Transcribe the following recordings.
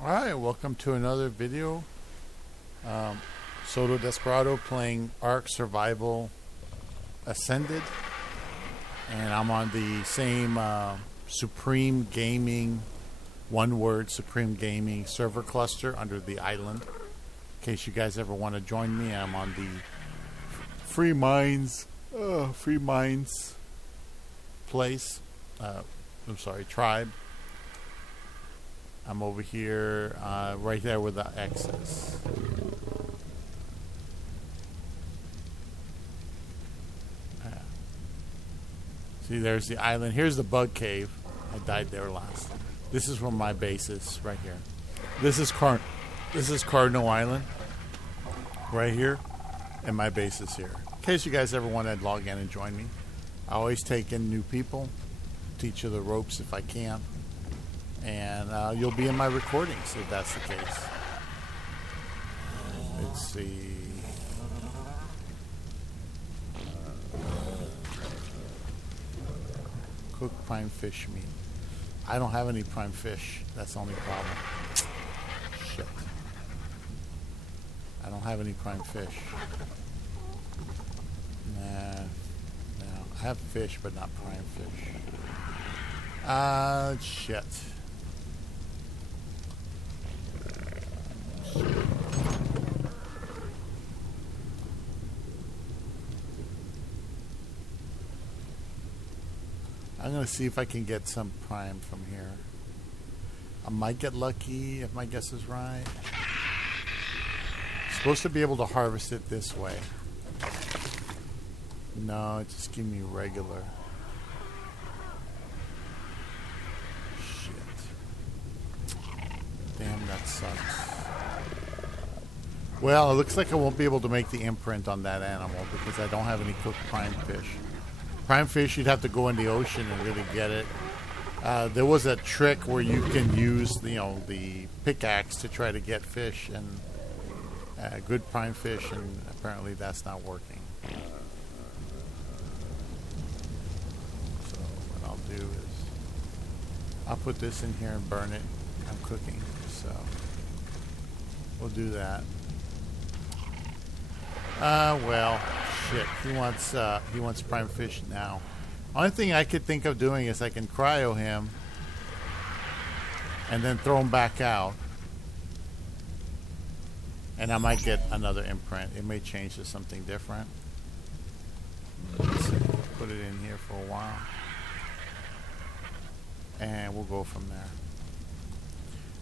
Alright, welcome to another video. Psoto Desperado playing Ark Survival Ascended. And I'm on the same Supreme Gaming, one word, Supreme Gaming server cluster under the island. In case you guys ever want to join me, I'm on the Free Minds place. Tribe. I'm over here, right there where the X is. See, there's the island. Here's the bug cave. I died there last. This is where my base is, right here. This is Cardinal Island, right here, and my base is here. In case you guys ever want to log in and join me, I always take in new people, teach you the ropes if I can. And you'll be in my recordings if that's the case. Let's see. Cook prime fish meat. I don't have any prime fish. That's the only problem. Shit. I don't have any prime fish. Nah. No. I have fish, but not prime fish. Shit. I'm going to see if I can get some prime from here. I might get lucky if my guess is right. Supposed to be able to harvest it this way. No, it just give me regular. Shit. Damn, that sucks. Well, it looks like I won't be able to make the imprint on that animal because I don't have any cooked prime fish. Prime fish, you'd have to go in the ocean and really get it. There was a trick where you can use, the pickaxe to try to get fish and good prime fish, and apparently that's not working. So what I'll do is I'll put this in here and burn it. I'm cooking, so we'll do that. Well, shit. He wants prime fish now. Only thing I could think of doing is I can cryo him and then throw him back out, and I might get another imprint. It may change to something different. Let's see. Put it in here for a while, and we'll go from there.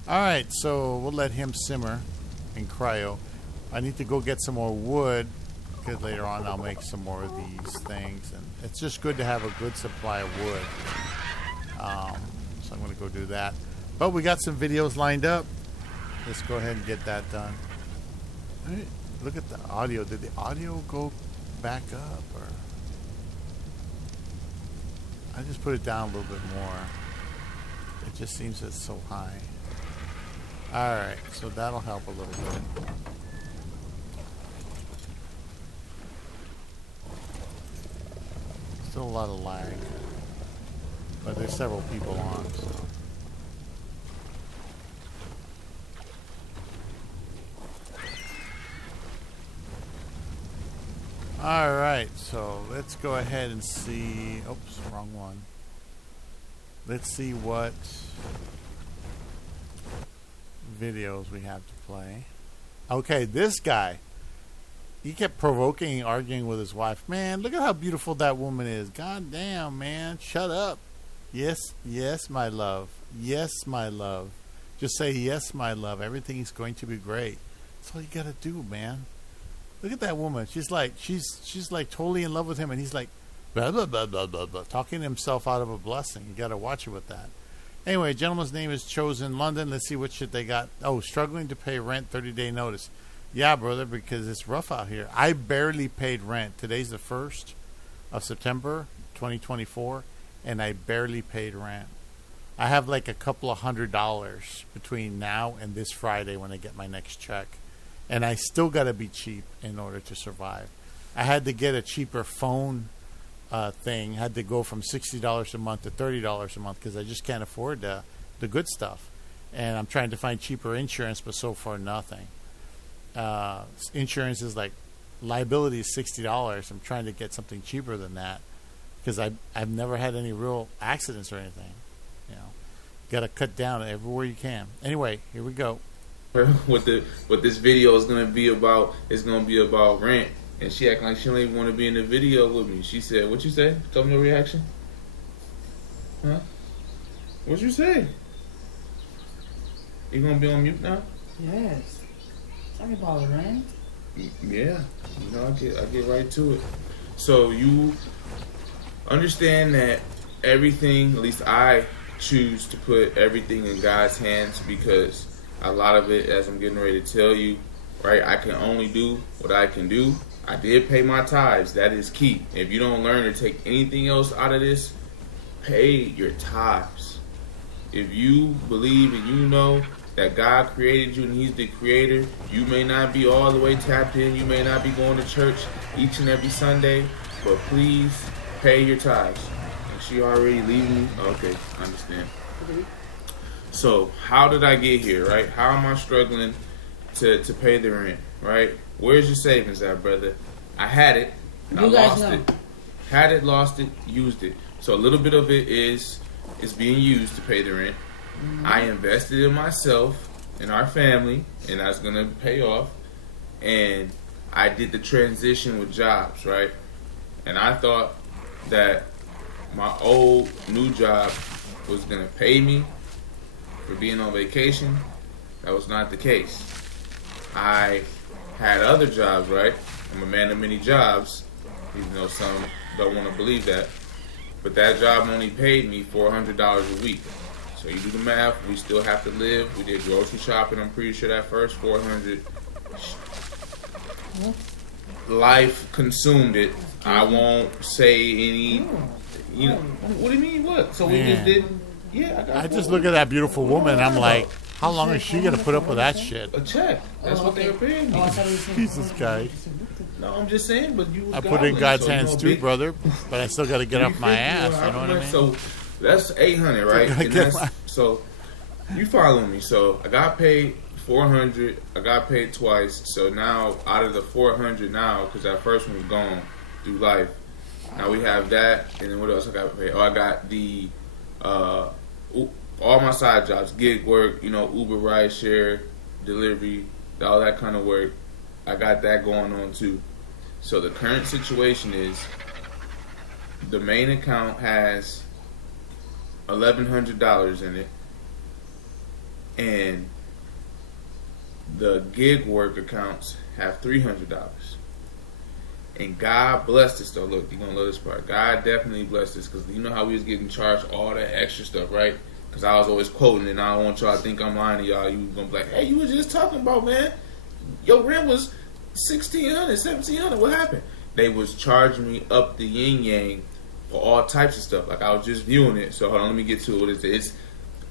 All right, so we'll let him simmer in cryo. I need to go get some more wood because later on I'll make some more of these things, and it's just good to have a good supply of wood. So I'm going to go do that. But we got some videos lined up. Let's go ahead and get that done. Look at the audio. Did the audio go back up, or I just put it down a little bit more? It just seems it's so high. All right, so that'll help a little bit. Still a lot of lag, but there's several people on, so. Alright, so let's go ahead and see. Oops, wrong one. Let's see what videos we have to play. Okay, this guy. He kept provoking, arguing with his wife. Man, look at how beautiful that woman is. God damn, man. Shut up. Yes, yes, my love. Yes, my love. Just say, yes, my love. Everything is going to be great. That's all you got to do, man. Look at that woman. She's like totally in love with him, and he's like, blah, blah, blah, blah, blah, blah, talking himself out of a blessing. You got to watch it with that. Anyway, gentleman's name is Chosen London. Let's see what shit they got. Oh, struggling to pay rent, 30-day notice. Yeah, brother, because it's rough out here. I barely paid rent. Today's the 1st of September, 2024, and I barely paid rent. I have like a couple of $100 between now and this Friday when I get my next check. And I still got to be cheap in order to survive. I had to get a cheaper phone thing. Had to go from $60 a month to $30 a month because I just can't afford the good stuff. and I'm trying to find cheaper insurance, but so far nothing. Insurance is like liability is $60. I'm trying to get something cheaper than that because I've never had any real accidents or anything. You know, got to cut down everywhere you can. Anyway, here we go. What this video is gonna be about is gonna be about rent, and she acting like she don't even want to be in the video with me. She said, "What you say? Tell me your reaction." Huh? What you say? You gonna be on mute now? Yes. Talk about rent. Yeah. You know, I get right to it. So you understand that everything, at least I choose to put everything in God's hands, because a lot of it, as I'm getting ready to tell you, right, I can only do what I can do. I did pay my tithes. That is key. If you don't learn to take anything else out of this, pay your tithes. If you believe and you know that God created you and He's the creator, you may not be all the way tapped in. You may not be going to church each and every Sunday, but please pay your tithes. And she already leaving me? Okay, I understand. So how did I get here, right? How am I struggling to pay the rent, right? Where's your savings at, brother? I had it, and I lost it. Had it, lost it, used it. So a little bit of it is being used to pay the rent. Mm-hmm. I invested in myself, in our family, and that's going to pay off. And I did the transition with jobs, right? And I thought that my old new job was going to pay me for being on vacation. That was not the case. I had other jobs, right? I'm a man of many jobs, even though some don't want to believe that. But that job only paid me $400 a week. So you do the math, we still have to live. We did grocery shopping, I'm pretty sure that first $400. Life consumed it. I won't say any, you know, what do you mean, what? So we just did, yeah. I just look at that beautiful woman and I'm like, how long is she going to put up with that shit? A check. That's what they were paying me. Jesus, guy. No, I'm just saying, but you was I put it in God's hands too, big, brother, but I still got to get off my ass. You know what I mean? So that's $800, right? And that's, so you following me. So I got paid $400. I got paid twice. So now out of the $400 now, because that first one was gone through life, now we have that. And then what else I got paid? Oh, I got the all my side jobs, gig work, you know, Uber, rideshare, delivery, all that kind of work. I got that going on too. So the current situation is the main account has $1,100 in it, and the gig work accounts have $300. And God blessed us though. Look, you're gonna love this part. God definitely blessed us, because you know how we was getting charged all that extra stuff, right? Because I was always quoting it, and I don't want y'all to think I'm lying to y'all. You gonna be like, hey, you was just talking about, man, your rent was $1,600, $1,700. What happened? They was charging me up the yin yang for all types of stuff. Like I was just viewing it. So hold on, let me get to it. What is it? It's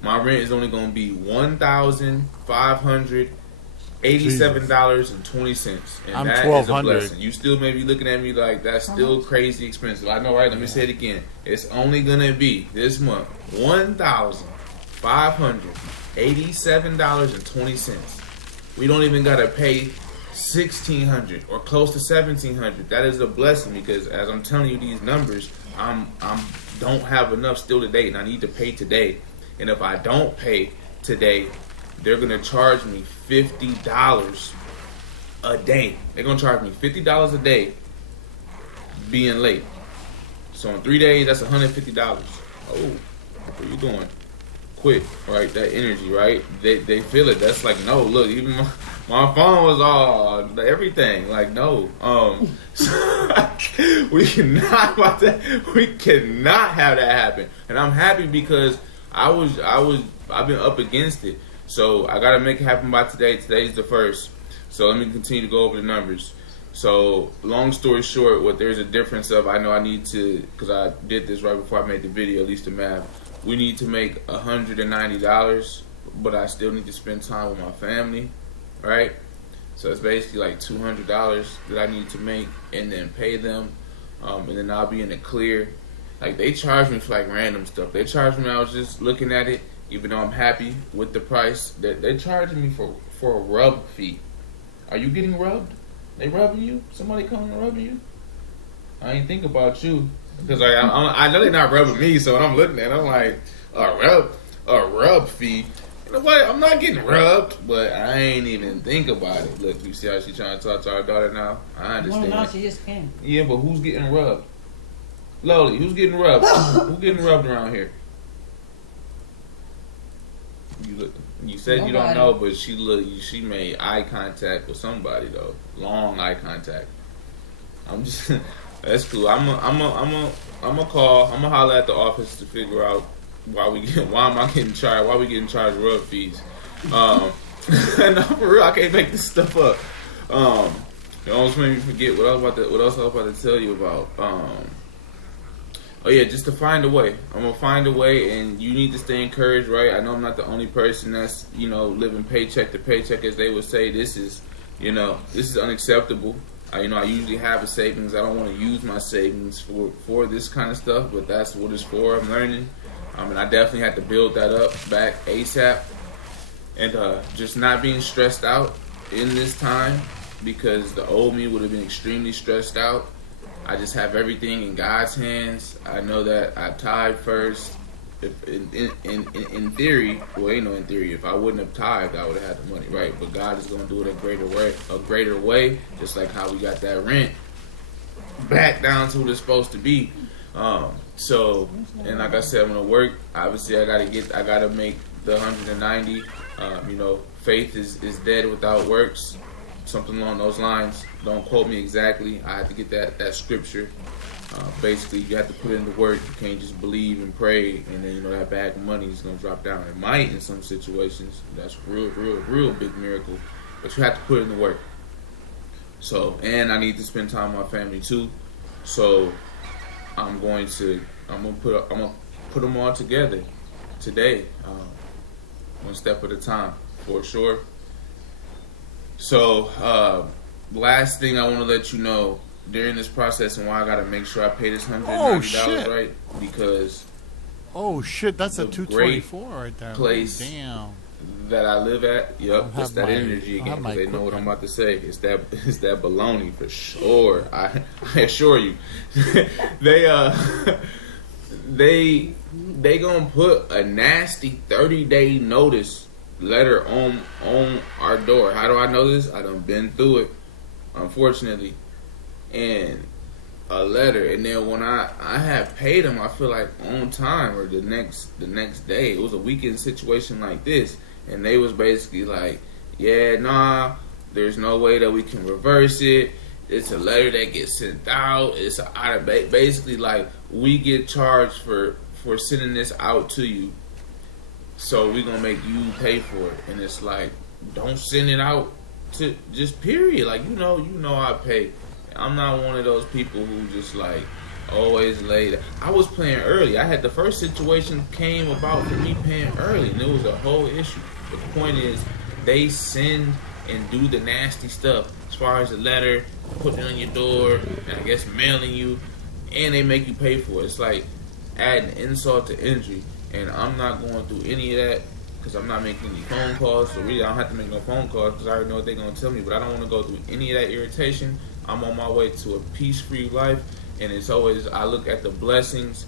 my rent is only gonna be $1,587.20, and I'm that is a blessing. $1,200. You still may be looking at me like that's still crazy expensive. I know, right? Let me say it again. It's only gonna be this month $1,587.20. We don't even gotta pay $1,600 or close to $1,700. That is a blessing, because as I'm telling you these numbers, I'm don't have enough still today, and I need to pay today. And if I don't pay today, they're gonna charge me $50 a day. They're gonna charge me $50 a day being late. So in 3 days, that's $150. Oh, where you going? Quick, right? That energy, right? They feel it. That's like, no, look, even my phone was all everything. Like, no, we cannot have that happen. And I'm happy because I've been up against it. So I gotta make it happen by today. Today's the 1st. So let me continue to go over the numbers. So long story short, what there's a difference of, I know I need to, because I did this right before I made the video, at least the math. We need to make $190, but I still need to spend time with my family, right? So it's basically like $200 that I need to make and then pay them, and then I'll be in the clear. Like they charge me for like random stuff. They charged me, I was just looking at it, even though I'm happy with the price, they're charging me for a rub fee. Are you getting rubbed? They rubbing you? Somebody coming and rubbing you? I ain't think about you because I know they're not rubbing me. So when I'm looking at it, I'm like a rub fee. You know what? I'm not getting rubbed, but I ain't even think about it. Look, you see how she trying to talk to our daughter now? I understand. Well, no, she just came. Yeah, but who's getting rubbed? Loli, who's getting rubbed? Who's getting rubbed around here? You said Nobody. you don't know, but she made eye contact with somebody though, long eye contact. I'm just that's cool. I'm a call. I'm gonna holler at the office to figure out why we getting charged rub fees. No, for real, I can't make this stuff up. It almost made me forget what else I was about to tell you about. Oh yeah, just to find a way. I'm gonna find a way, and you need to stay encouraged, right? I know I'm not the only person that's living paycheck to paycheck, as they would say. This is unacceptable. I usually have a savings. I don't want to use my savings for this kind of stuff, but that's what it's for. I'm learning, and I definitely had to build that up back ASAP, and just not being stressed out in this time because the old me would have been extremely stressed out. I just have everything in God's hands. I know that I tithe first. If in theory, well, ain't no in theory. If I wouldn't have tithed, I would have had the money, right? But God is going to do it a greater way, just like how we got that rent back down to what it's supposed to be. So, and like I said, I'm gonna work. Obviously, I gotta make the 190. Faith is dead without works. Something along those lines. Don't quote me exactly. I had to get that scripture. Basically, you have to put in the work. You can't just believe and pray, and then that bag of money is gonna drop down. It might in some situations. That's real big miracle. But you have to put in the work. So, and I need to spend time with my family too. So, I'm gonna put them all together today, one step at a time for sure. So, last thing I want to let you know during this process and why I got to make sure I pay this $190 right, because that's a 224 right there. Place damn that I live at, it's that energy again, because they know what I'm about to say. It's that baloney for sure. I assure you. they gonna put a nasty 30-day notice letter on our door. How do I know this? I done been through it, unfortunately. And a letter, and then when I had paid them, I feel like on time or the next day. It was a weekend situation like this, and they was basically like, yeah, nah, there's no way that we can reverse it. It's a letter that gets sent out. It's basically like we get charged for sending this out to you. So we're going to make you pay for it. And it's like, don't send it out to just period. Like, I pay. I'm not one of those people who just like always late. I was paying early. I had the first situation came about for me paying early. And it was a whole issue. But the point is, they send and do the nasty stuff. As far as the letter, putting it on your door, and I guess mailing you. And they make you pay for it. It's like adding insult to injury. And I'm not going through any of that because I'm not making any phone calls. So really, I don't have to make no phone calls because I already know what they're going to tell me. But I don't want to go through any of that irritation. I'm on my way to a peace-free life. And it's always, I look at the blessings.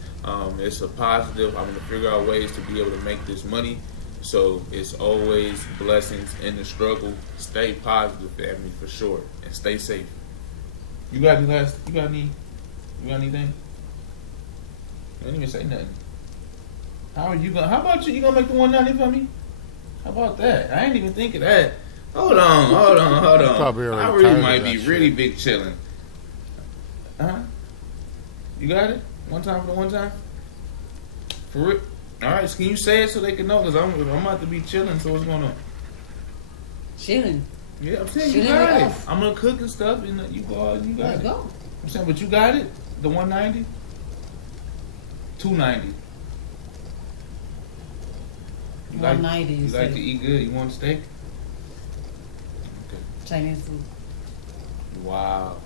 It's a positive. I'm going to figure out ways to be able to make this money. So it's always blessings in the struggle. Stay positive, family, for sure. And stay safe. You got anything? You didn't even say nothing. How about you? You gonna make the 190 for me? How about that? I ain't even think of that. Hold on. Probably I really might be really big chilling. You got it? One time for the one time? For real? Alright, so can you say it so they can know? Because I'm about to be chilling, so what's going on? Chilling? Yeah, I'm saying you got it. I'm gonna cook and stuff, and you go out and you got it. Go. I'm saying, but you got it? The 190? 290. You 190. You like to eat good? You want steak? Okay. Chinese food. Wow.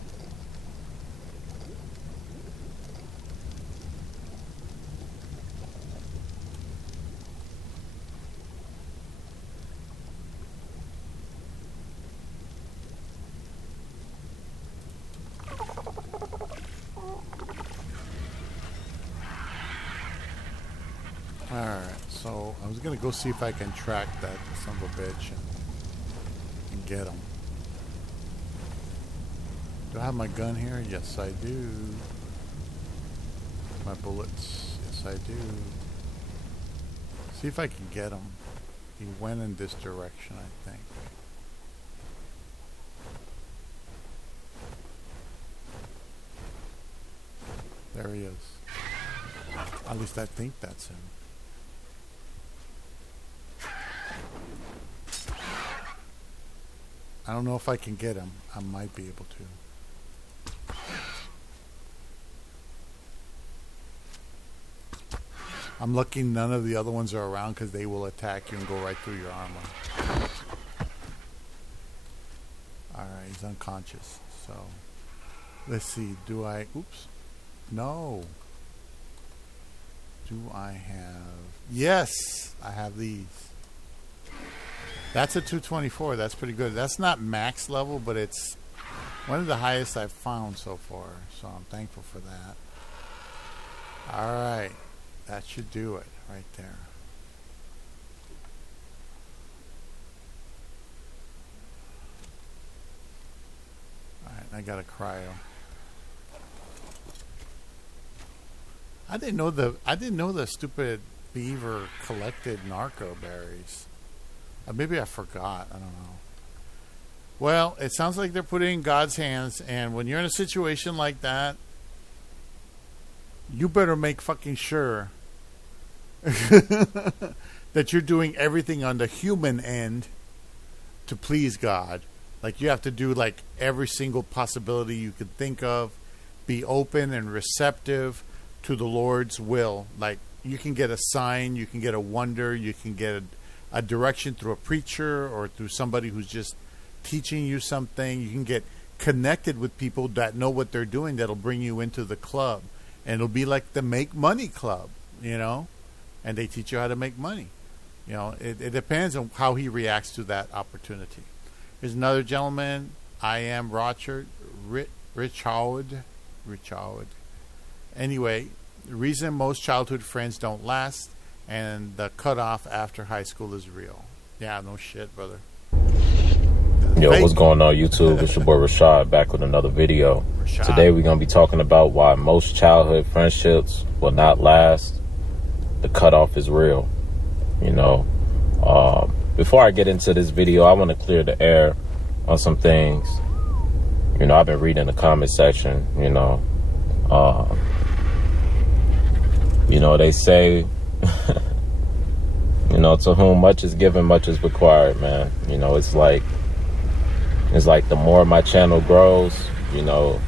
Alright, so I was gonna go see if I can track that son of a bitch and get him. Do I have my gun here? Yes, I do. My bullets? Yes, I do. See if I can get him. He went in this direction, I think. There he is. At least I think that's him. I don't know if I can get him. I might be able to. I'm lucky none of the other ones are around because they will attack you and go right through your armor. Alright, he's unconscious. So, let's see. Do I... Oops. No. Do I have... Yes! I have these. That's a 224. That's pretty good. That's not max level, but it's one of the highest I've found so far. So I'm thankful for that. Alright. That should do it right there. Alright, I got a cryo. I didn't know the stupid beaver collected narco berries. Maybe I forgot. I don't know. Well, it sounds like they're put in God's hands, and when you're in a situation like that, you better make fucking sure that you're doing everything on the human end to please God. Like, you have to do like every single possibility you could think of. Be open and receptive to the Lord's will. Like, you can get a sign, you can get a wonder, you can get a direction through a preacher or through somebody who's just teaching you something. You can get connected with people that know what they're doing that'll bring you into the club. And it'll be like the Make Money Club, you know? And they teach you how to make money. You know, it depends on how he reacts to that opportunity. Here's another gentleman. I am Richard. Anyway, the reason most childhood friends don't last and the cutoff after high school is real. Yeah, no shit, brother. Yo, what's going on, YouTube? It's your boy Rashad back with another video. Today we're going to be talking about why most childhood friendships will not last. The cutoff is real. You know, before I get into this video, I want to clear the air on some things. You know, I've been reading the comment section, you know. They say, you know, to whom much is given, much is required, man. You know, it's like the more my channel grows, you know,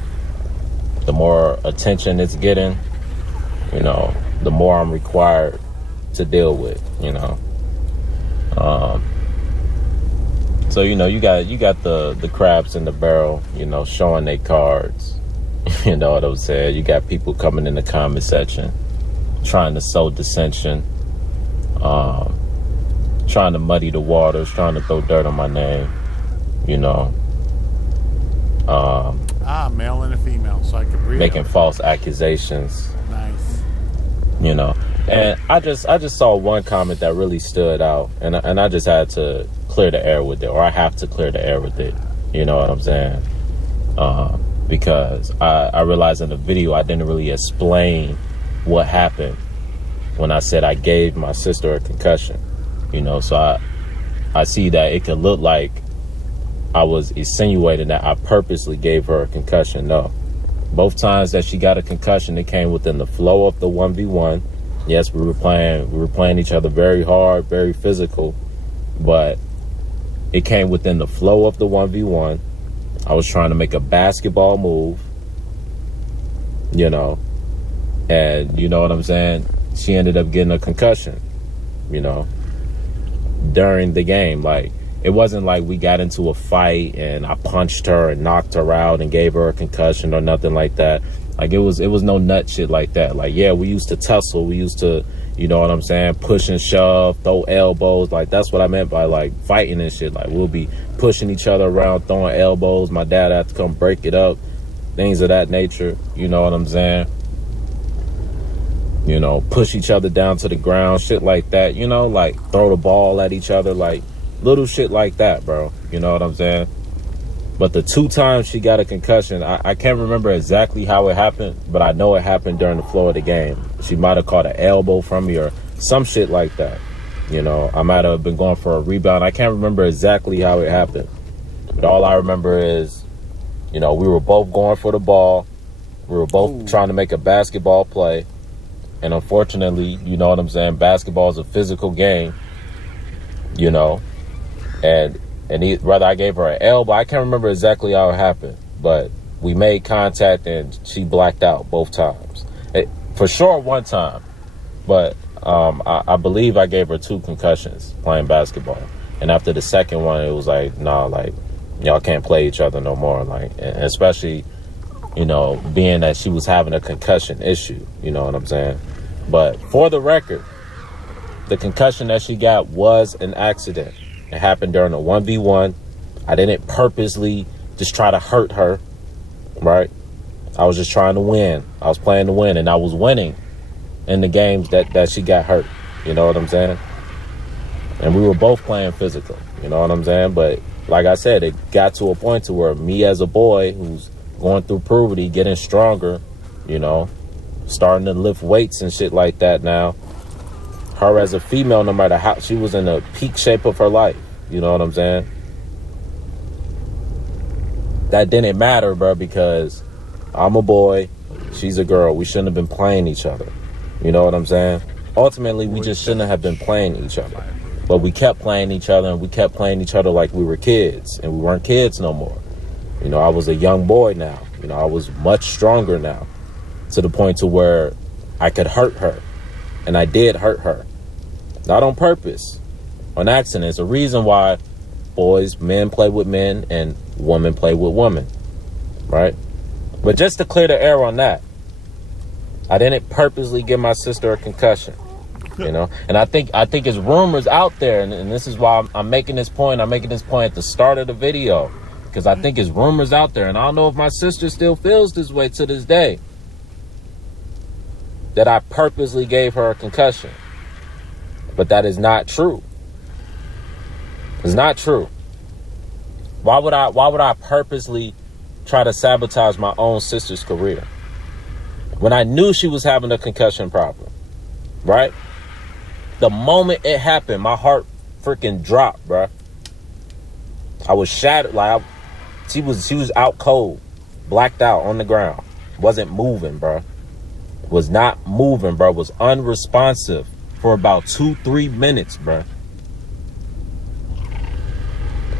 the more attention it's getting, you know, the more I'm required to deal with, you know. So, you know, you got the crabs in the barrel, you know, showing their cards. You know what I'm saying? You got people coming in the comment section trying to sow dissension, trying to muddy the waters, trying to throw dirt on my name, you know. Male and a female, so I could read making false accusations. Nice. You know. And I just saw one comment that really stood out, and I just had to clear the air with it, or I have to clear the air with it. You know what I'm saying? Because I realized in the video I didn't really explain what happened when I said I gave my sister a concussion. You know, so I see that it could look like I was insinuating that I purposely gave her a concussion. No. Both times that she got a concussion, it came within the flow of the 1v1. Yes, we were playing each other very hard, very physical, but it came within the flow of the 1v1. I was trying to make a basketball move, you know, and you know what I'm saying? She ended up getting a concussion, you know, during the game. Like, it wasn't like we got into a fight and I punched her and knocked her out and gave her a concussion or nothing like that. Like, it was no nut shit like that. Like, yeah, we used to tussle. We used to, you know what I'm saying, push and shove, throw elbows. Like, that's what I meant by, like, fighting and shit. Like, we'll be pushing each other around, throwing elbows. My dad had to come break it up. Things of that nature. You know what I'm saying? you know, push each other down to the ground, shit like that, you know, like throw the ball at each other, like little shit like that, bro. You know what I'm saying? But the 2 times she got a concussion, I can't remember exactly how it happened, but I know it happened during the flow of the game. She might have caught an elbow from me or some shit like that. You know, I might have been going for a rebound. I can't remember exactly how it happened. But all I remember is, you know, we were both going for the ball. We were both trying to make a basketball play. And unfortunately, you know what I'm saying, basketball is a physical game, you know. And whether I gave her an elbow, I can't remember exactly how it happened. But we made contact and she blacked out both times. For sure one time. But I believe I gave her 2 concussions playing basketball. And after the second one, it was like, nah, like, y'all can't play each other no more. Like, especially, you know, being that she was having a concussion issue. You know what I'm saying? But for the record, the concussion that she got was an accident. It happened during a 1v1. I didn't purposely just try to hurt her, right? I was just trying to win. I was playing to win, and I was winning in the games that she got hurt. You know what I'm saying? And we were both playing physical. You know what I'm saying? But like I said, it got to a point to where me as a boy who's going through puberty, getting stronger, you know, starting to lift weights and shit like that now. Her as a female, no matter how, she was in the peak shape of her life. You know what I'm saying? That didn't matter, bro, because I'm a boy, she's a girl. We shouldn't have been playing each other. You know what I'm saying? Ultimately, we just shouldn't have been playing each other. But we kept playing each other, and we kept playing each other like we were kids, and we weren't kids no more. You know, I was a young boy now. You know, I was much stronger now, to the point to where I could hurt her. And I did hurt her. Not on purpose, on accident. It's a reason why men play with men and women play with women, right? But just to clear the air on that, I didn't purposely give my sister a concussion, you know? And I think it's rumors out there, and this is why I'm making this point. I'm making this point at the start of the video, because I think it's rumors out there, and I don't know if my sister still feels this way to this day, that I purposely gave her a concussion. But that is not true. It's not true. Why would I purposely try to sabotage my own sister's career when I knew she was having a concussion problem, right? The moment it happened, my heart freaking dropped, bruh. I was shattered. Like, she was out cold, blacked out on the ground. Wasn't moving, bruh. Was not moving, bruh. Was unresponsive for about 2-3 minutes, bruh.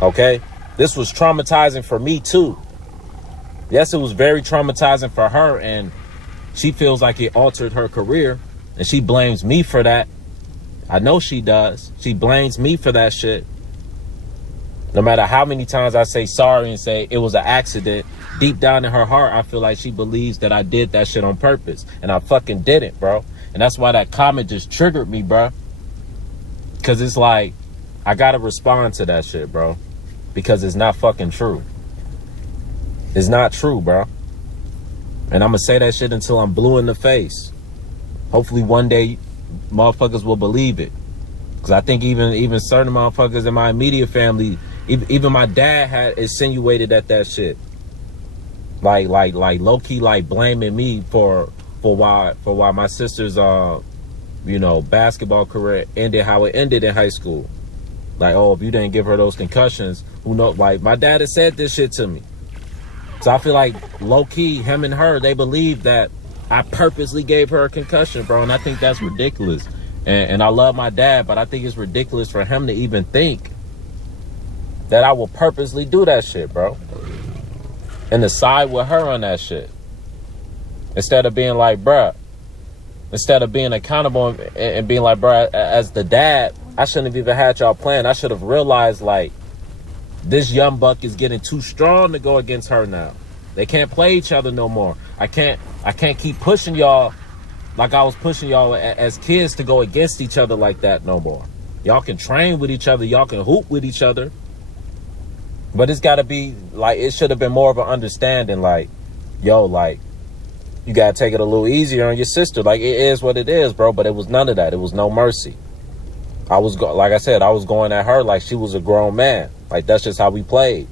Okay? This was traumatizing for me, too. Yes, it was very traumatizing for her, and she feels like it altered her career, and she blames me for that. I know she does. She blames me for that shit. No matter how many times I say sorry and say it was an accident, deep down in her heart, I feel like she believes that I did that shit on purpose. And I fucking didn't, bro. And that's why that comment just triggered me, bro. Because it's like, I gotta respond to that shit, bro. Because it's not fucking true. It's not true, bro. And I'm gonna say that shit until I'm blue in the face. Hopefully one day motherfuckers will believe it. Because I think even certain motherfuckers in my immediate family, even my dad had insinuated that shit. Like low-key, like blaming me for why my sister's basketball career ended how it ended in high school. Like, oh, if you didn't give her those concussions, who knows? Like, my dad has said this shit to me. So I feel like low-key, him and her, they believe that I purposely gave her a concussion, bro. And I think that's ridiculous. And I love my dad, but I think it's ridiculous for him to even think that I will purposely do that shit, bro. And to side with her on that shit. Instead of being like, bruh, instead of being accountable and being like, bruh, as the dad, I shouldn't have even had y'all playing. I should have realized, like, this young buck is getting too strong to go against her now. They can't play each other no more. I can't keep pushing y'all like I was pushing y'all as kids to go against each other like that no more. Y'all can train with each other. Y'all can hoop with each other. But it's got to be, like, it should have been more of an understanding, like, yo, like, you gotta take it a little easier on your sister. Like, it is what it is, bro. But it was none of that. It was no mercy. Like I said, I was going at her like she was a grown man. Like, that's just how we played.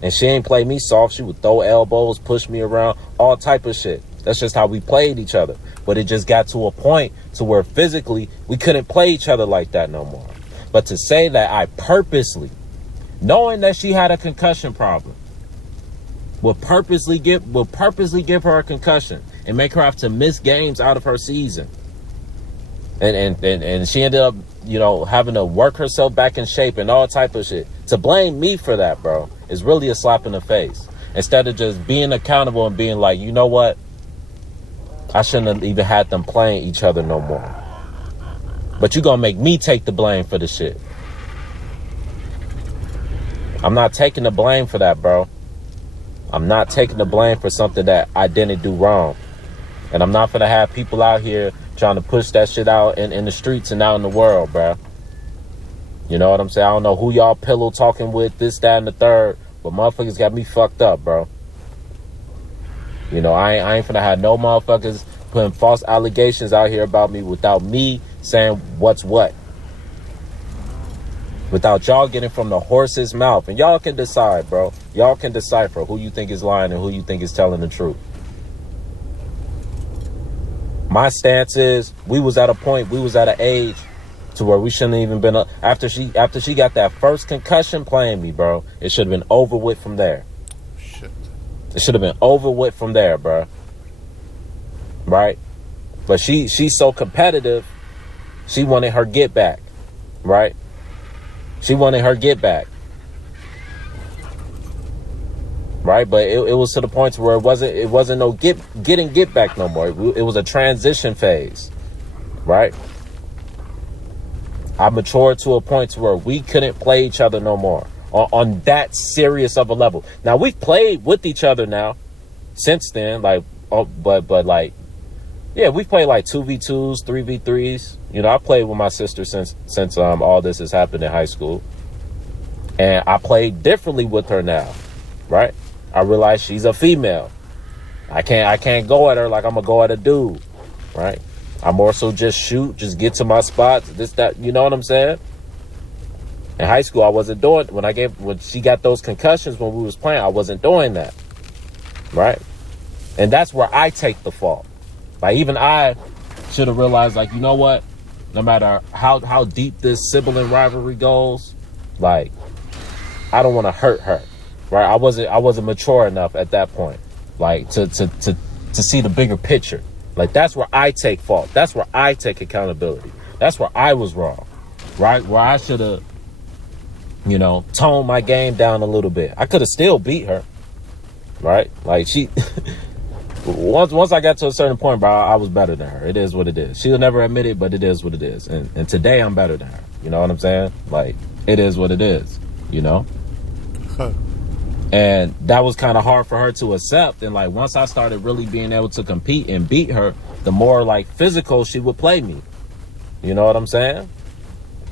And she ain't play me soft. She would throw elbows, push me around, all type of shit. That's just how we played each other. But it just got to a point to where physically we couldn't play each other like that no more. But to say that I purposely, knowing that she had a concussion problem, will purposely give her a concussion and make her have to miss games out of her season. And she ended up, having to work herself back in shape and all type of shit. To blame me for that, bro, is really a slap in the face. Instead of just being accountable and being like, you know what? I shouldn't have even had them playing each other no more. But you gonna make me take the blame for the shit. I'm not taking the blame for that, bro. I'm not taking the blame for something that I didn't do wrong. And I'm not gonna have people out here trying to push that shit out in the streets and out in the world, bro. You know what I'm saying? I don't know who y'all pillow talking with, this, that, and the third, but motherfuckers got me fucked up, bro. I ain't finna have no motherfuckers putting false allegations out here about me without me saying what's what. Without y'all getting from the horse's mouth. And y'all can decide, bro. Y'all can decipher who you think is lying and who you think is telling the truth. My stance is, we was at an age to where we shouldn't even been after she got that first concussion playing me, bro. It should have been over with from there. Shit. It should have been over with from there, bro. Right? But she's so competitive. She wanted her get back. Right? She wanted her get back. Right? But it was to the point where it wasn't no get back no more. It was a transition phase. Right? I matured to a point to where we couldn't play each other no more on that serious of a level. Now, we've played with each other now since then, we've played like 2v2s, 3v3s. I played with my sister since all this has happened in high school. And I played differently with her now, right? I realize she's a female. I can't go at her like I'm gonna go at a dude, right? I'm more so just shoot, just get to my spots, this, that, you know what I'm saying? In high school, I wasn't doing, when she got those concussions when we was playing, I wasn't doing that, right? And that's where I take the fault. Like, even I should have realized, like, you know what? No matter how deep this sibling rivalry goes, like, I don't want to hurt her, right? I wasn't mature enough at that point, like, to see the bigger picture. Like, that's where I take fault. That's where I take accountability. That's where I was wrong, right? Where I should have, toned my game down a little bit. I could have still beat her, right? Like, once I got to a certain point, bro, I was better than her. It is what it is. She'll never admit it, but it is what it is. And today I'm better than her. You know what I'm saying? Like, it is what it is, And that was kind of hard for her to accept. And, like, once I started really being able to compete and beat her, the more, like, physical she would play me. You know what I'm saying?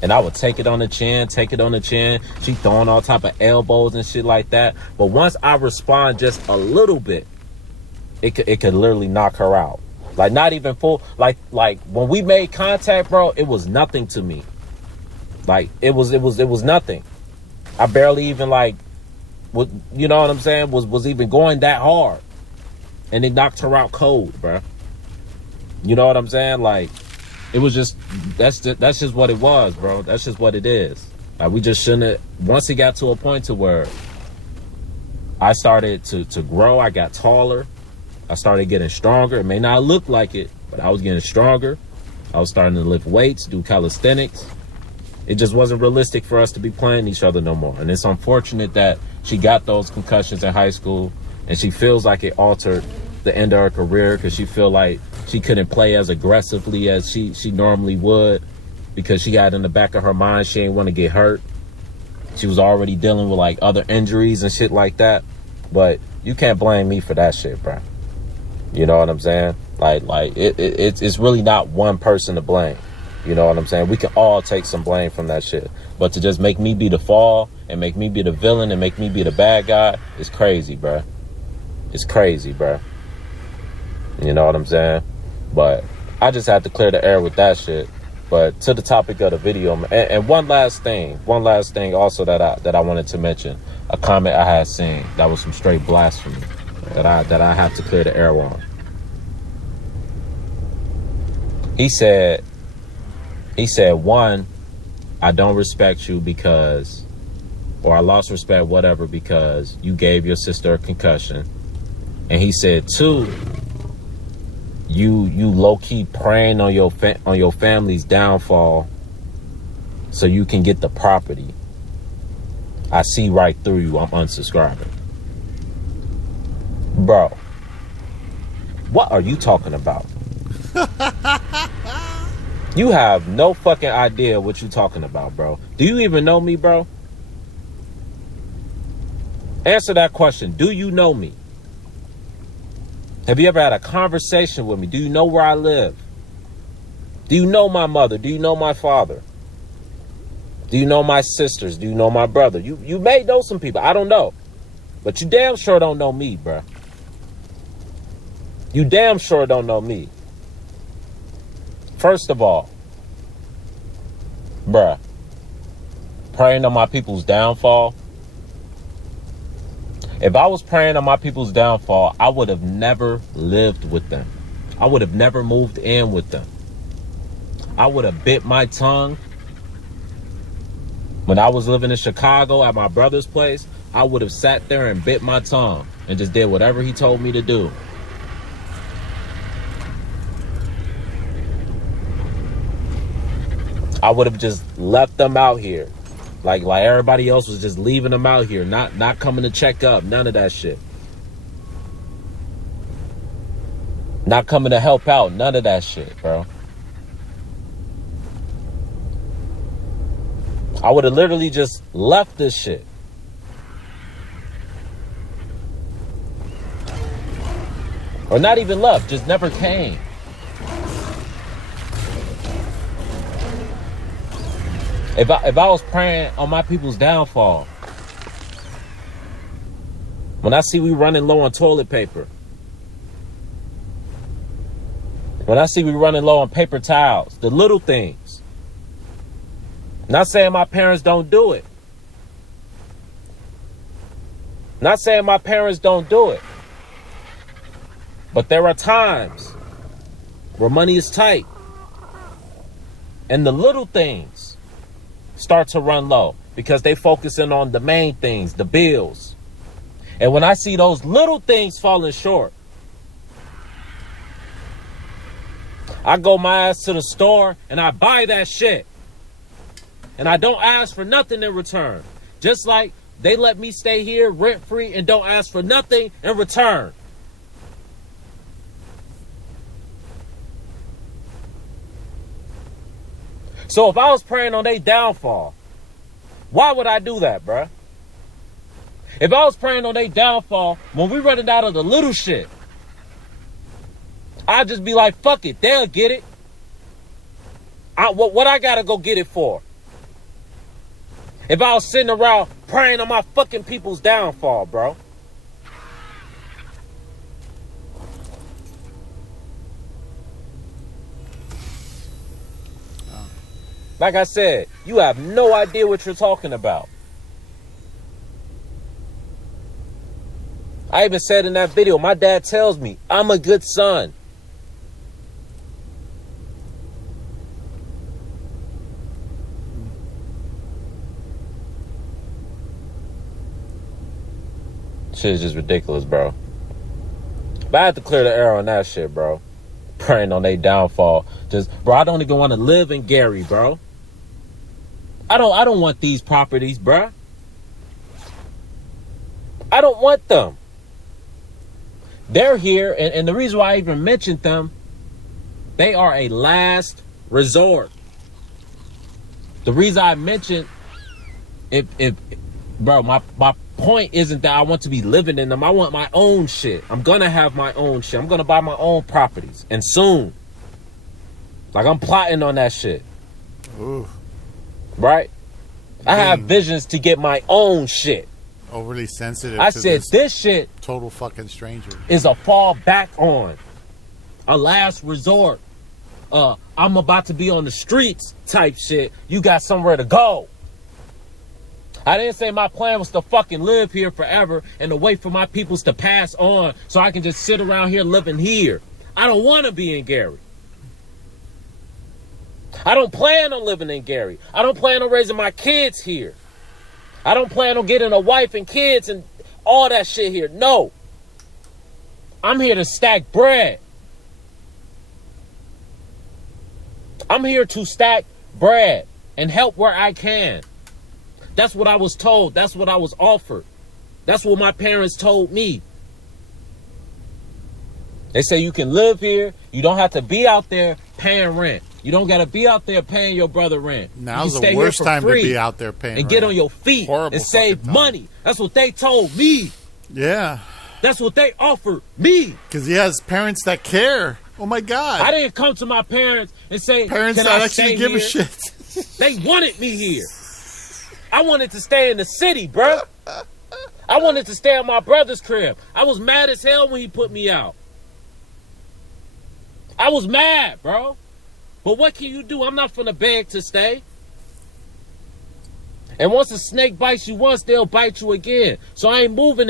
And I would take it on the chin. She throwing all type of elbows and shit like that. But once I respond just a little bit, it could literally knock her out. Like, not even full. Like when we made contact, bro, it was nothing to me. Like, it was nothing. I barely even, like, you know what I'm saying, was even going that hard. And it knocked her out cold, bro. You know what I'm saying? Like, it was just, that's just what it was, bro. That's just what it is. Like, we just shouldn't have, once it got to a point to where I started to grow, I got taller, I started getting stronger. It may not look like it, but I was getting stronger. I was starting to lift weights, do calisthenics. It just wasn't realistic for us to be playing each other no more. And it's unfortunate that she got those concussions in high school, and she feels like it altered the end of her career because she feel like she couldn't play as aggressively as she normally would because she had in the back of her mind she didn't want to get hurt. She was already dealing with, like, other injuries and shit like that. But you can't blame me for that shit, bro. You know what I'm saying? Like it's really not one person to blame. You know what I'm saying? We can all take some blame from that shit. But to just make me be the fall and make me be the villain and make me be the bad guy is crazy, bro. It's crazy, bro. You know what I'm saying? But I just had to clear the air with that shit. But to the topic of the video, and one last thing also that I wanted to mention, a comment I had seen that was some straight blasphemy that I have to clear the air on. He said, one, I don't respect you because, or I lost respect, whatever, because you gave your sister a concussion. And he said, two, you low-key praying on your family's downfall so you can get the property. I see right through you. I'm unsubscribing. Bro, what are you talking about? You have no fucking idea what you talking about, bro. Do you even know me, bro? Answer that question. Do you know me? Have you ever had a conversation with me? Do you know where I live? Do you know my mother? Do you know my father? Do you know my sisters? Do you know my brother? You may know some people. I don't know. But you damn sure don't know me, bruh. You damn sure don't know me. First of all, bruh, praying on my people's downfall. If I was praying on my people's downfall, I would have never lived with them. I would have never moved in with them. I would have bit my tongue. When I was living in Chicago at my brother's place, I would have sat there and bit my tongue and just did whatever he told me to do. I would have just left them out here. Like everybody else was just leaving them out here, not coming to check up, none of that shit. Not coming to help out, none of that shit, bro. I would have literally just left this shit. Or not even left, just never came. If I was praying on my people's downfall, when I see we running low on toilet paper, when I see we running low on paper towels, the little things. Not saying my parents don't do it. Not saying my parents don't do it. But there are times where money is tight. And the little things start to run low because they focusing on the main things, the bills. And when I see those little things falling short, I go my ass to the store and I buy that shit. And I don't ask for nothing in return. Just like they let me stay here rent free and don't ask for nothing in return. So if I was praying on their downfall, why would I do that, bruh? If I was praying on their downfall, when we running out of the little shit, I'd just be like, fuck it, they'll get it. What I gotta go get it for? If I was sitting around praying on my fucking people's downfall, bro. Like I said, you have no idea what you're talking about. I even said in that video, my dad tells me I'm a good son. Shit is just ridiculous, bro. But I had to clear the air on that shit, bro. Praying on their downfall. Bro, I don't even want to live in Gary, bro. I don't want these properties, bruh. I don't want them. They're here, and the reason why I even mentioned them, they are a last resort. The reason I mentioned, bro, my point isn't that I want to be living in them. I want my own shit. I'm gonna have my own shit. I'm gonna buy my own properties, and soon. Like, I'm plotting on that shit. Ooh. Right? I have visions to get my own shit. Overly sensitive. I said this shit total fucking stranger is a fall back on. a last resort, I'm about to be on the streets type shit, you got somewhere to go. I didn't say my plan was to fucking live here forever and to wait for my peoples to pass on so I can just sit around here living here. I don't want to be in Gary. I don't plan on living in Gary. I don't plan on raising my kids here. I don't plan on getting a wife and kids and all that shit here. No. I'm here to stack bread. I'm here to stack bread and help where I can. That's what I was told. That's what I was offered. That's what my parents told me. They say you can live here. You don't have to be out there paying rent. You don't got to be out there paying your brother rent. Now's the worst time to be out there paying and rent. get on your feet Horrible and save money. That's what they told me. Yeah. That's what they offered me. Because he has parents that care. Oh, my God. I didn't come to my parents and say, parents can that I actually stay give here? a shit. They wanted me here. I wanted to stay in the city, bro. I wanted to stay at my brother's crib. I was mad as hell when he put me out. I was mad, bro. But what can you do? I'm not finna beg to stay. And once a snake bites you once, they'll bite you again. So I ain't moving